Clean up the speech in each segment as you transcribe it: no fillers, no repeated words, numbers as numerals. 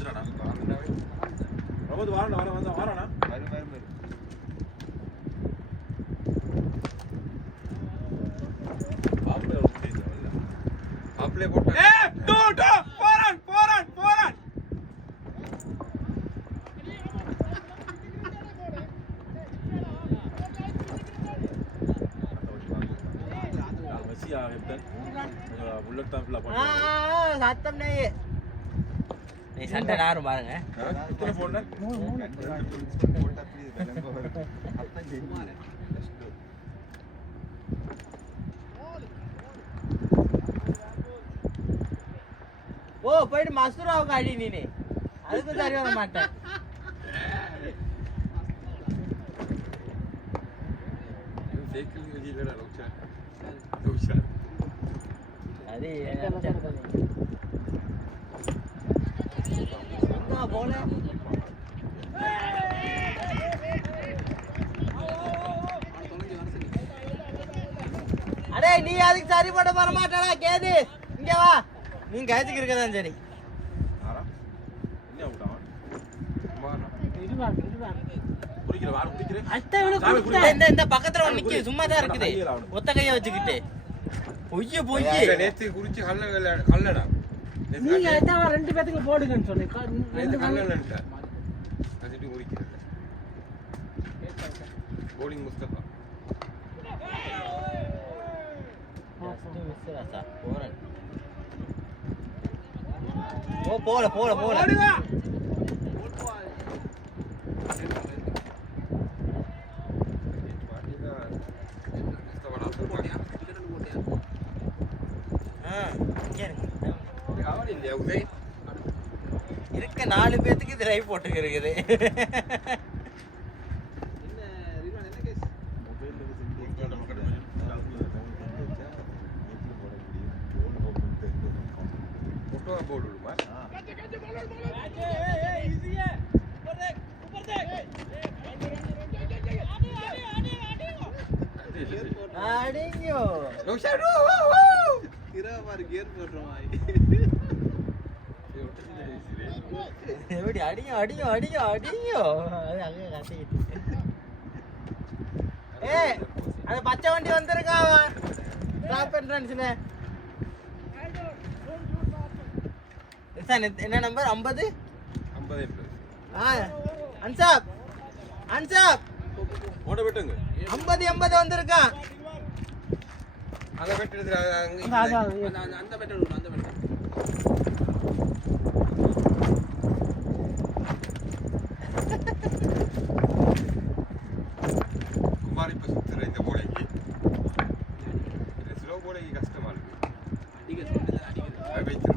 வந்துறானா ரொம்ப வாரண்டா வாரானா அப்படியே போட்டு போறான் வசியா கேப்டன் புல்லட் தான் ஃபுல்லா போடு சத்தம் நே நீ சண்டை நாரும் பாருங்க எத்தனை போடுன 3 போட்டா ப்ளீஸ் ஓ போயிட்டு மஸ்தூராவுக்கு அடி நீனே அதுக்கு சரி வர மாட்டேன் சைக்கிள் வெளியில லோச்சா அது போல அடே நீ அதுக்கு சரி பண்ண வர மாட்டாடா கேது இங்க வா நீ கேட்சுக்கு இருக்கதான் சரி ஆரா என்ன விட்டான் இதுவா குடிக்கிற வார குடிக்கிற இந்த பக்கத்துல ஒன்னு நிக்கு சும்மா தான் இருக்குது ஒத்த கைய வச்சுக்கிட்டு பொய்யே நேத்து குடிச்சு கல்லடா நீங்க அதான் ரெண்டு பேத்துக்கு போடுங்கன்னு சொன்னேன் ரெண்டு கல்லடா அதுட்டு குடிக்கிறேன் போலிங் முஸ்தபா போல இருக்க 4 பேத்துக்கு இது லைவ் போட்டுக்கு இருக்குது போடுமா அடிங்கோ கியர் போடுறோம் எப்படி அடிங்க அது அங்க கத்திக்கிட்டு அந்த பச்சை வண்டி வந்திருக்கா ஸ்டாப் என்ட்ரன்ஸ்ல என்ன நம்பர் 50 அன்சாப் ஓட விட்டுங்க 50 வந்திருக்கா அத வெட்டறது அந்த பெட்டல் குமார் இப்ப சுத்துற இந்த போலைக்கு இது ஸ்லோ போலைக்கு கஷ்டமா இருக்கு அடிக்க சொல்லுது அடிக்க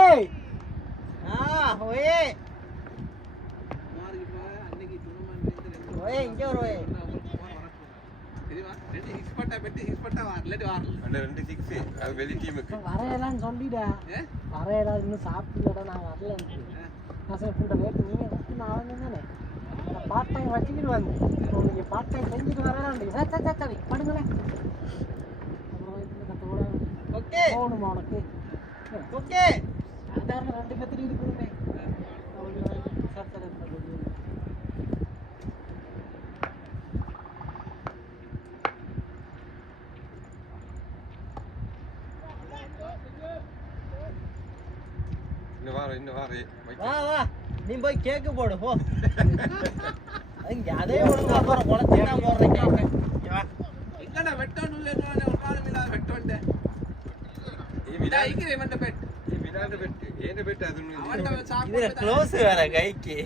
ஏய் ஓயே ஓயே இங்க ஒரு ஓயே தெரியுமா ரெண்டு ஹிட் பட்டா வரலடி வரல அந்த 2 6 அது வெளி டீமுக்கு வரையலாம் சொல்லிடா வரையலாம் இன்னும் சாப்பிட்டுடா நான் வரலன்னு நான் சொல்லிட்டு நேத்து நீங்க நான் வந்தேனே பார்ட் டைம் வச்சிட்டு வந்தேன் நீங்க பார்ட் டைம் செஞ்சுட்டு வரலாம் சரி பண்ணுங்களே அப்புறம் இது கத்தோட ஓகே போணுமா உனக்கு ஓகே சாதாரண 2 பேத்துக்கு இது கொடுமே இன்னும் வாரே வா நீ போய் கேக் போடு போ அங்க அதே ஒழுங்கா அப்புறம் குளத்தினா போடுற கேக் வா இல்லடா வெட்டணும் இல்ல ஒரு காலம் இல்ல வெட்டோண்டே விடாய்க்கு இவன்ட பெட் விடாத பெட் ஏன பெட் அது அவன்ட சாப்பிடு இதுல க்ளோஸ் வேற கைக்கு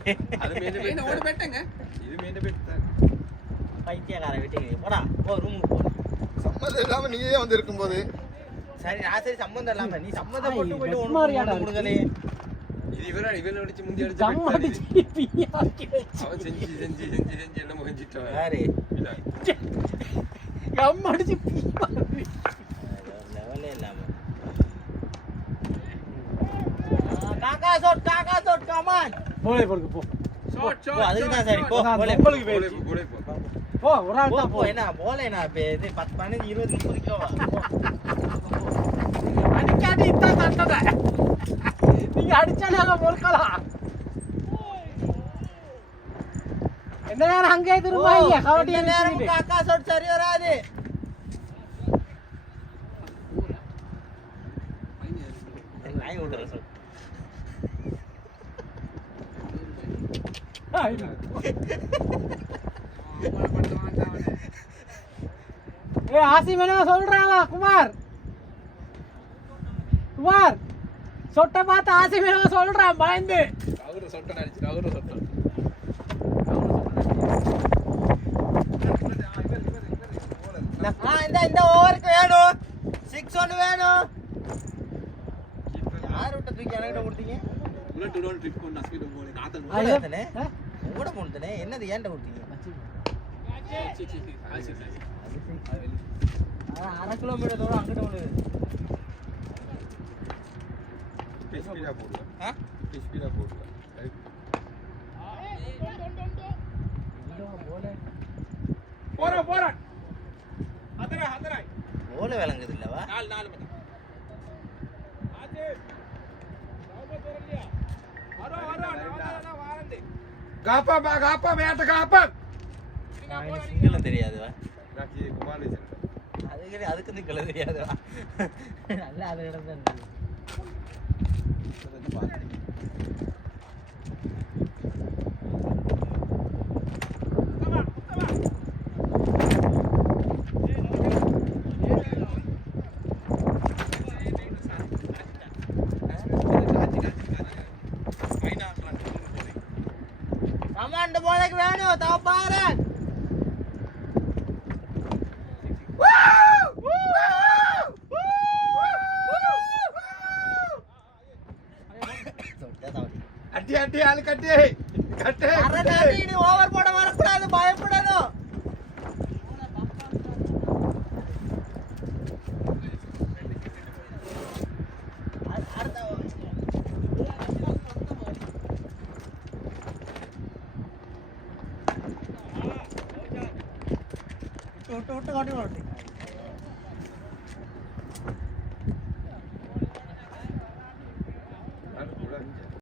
அது மேல பெட் ஓட பெட்டங்க இது மேல பெட் தான் பைத்தியக்கார வீட்டுக்கு போடா போ ரூமுக்கு போ சம்மந்தம் இல்லாம நீயே வந்து இருக்கும்போது சரி நான் சரி சம்பந்தம் இல்லாம நீ சம்பந்தம் போட்டு போயிட்டு ஒண்ணு கொடுக்கலே இது இவன் அடிச்சு முந்தி அடிச்சு அவன் செஞ்சு என்ன முகஞ்சிட்டான் யாரு அம்மா அடிச்சு லெவலே இல்லாம காக்கா ஷாட் கமான் போலே போடுங்க போ ஷாட் அதுக்கு தான் சரி போ போலே போ போ ஒரு ஆள் போ தான் போ என்ன போலேண்ணா இப்போ இது 10 15 20 30 கிலோவா அடிக்காட்டி இதான் தண்டனை நீங்க அடிச்சா நாங்க பொறுக்கலாம் என்ன நேரம் அங்கே திரும்பாங்க கபடி இந்த நேரம் அக்கா சொட்டு சரி வராது நாய் விடுற சொல் ஏ ஆசிம் என்ன சொல்றாங்க குமார் குமார் சொட்ட பார்த்து ஆசிம் என்ன சொல்றான் பயந்து அவரு சொட்டன் அடிச்சு அவரு சொட்டன் இந்த ஓவருக்கு வேணும் 6 ஒன்று வேணும் யார் விட்ட தூக்கி என்கிட்ட கொடுத்தீங்க புல்லட் டோன் ட்ரிப் பண்ண அஸ்மிட் போலே நாதன் கூட போனே என்னது ஏன்ட்ட கொடுத்தீங்க 1/2 கிலோமீட்டர் தூரம் அங்கிட்ட ஒன்று ஸ்பீடா போடுவேன் ஸ்பீடா போடுவேன் போறா அதரா ஓல விளங்குது இல்லவா 4 மீட்டர் ஆஜே ராப தோரலியா வர வாரண்டே காப்பா மேட்ட காப்பா சிங்களம் தெரியாதுவா ராக்கி குமார் அதுக்கு நிக்கல தெரியாதுவா நல்ல அது இடம் தான் கமாண்ட் போலக்கு வேணும் தப்பாரு அடி ஆளு கட்டு ஓவர் போட வரக்கூடாது பயப்படணும் விட்டு விட்டு காட்டி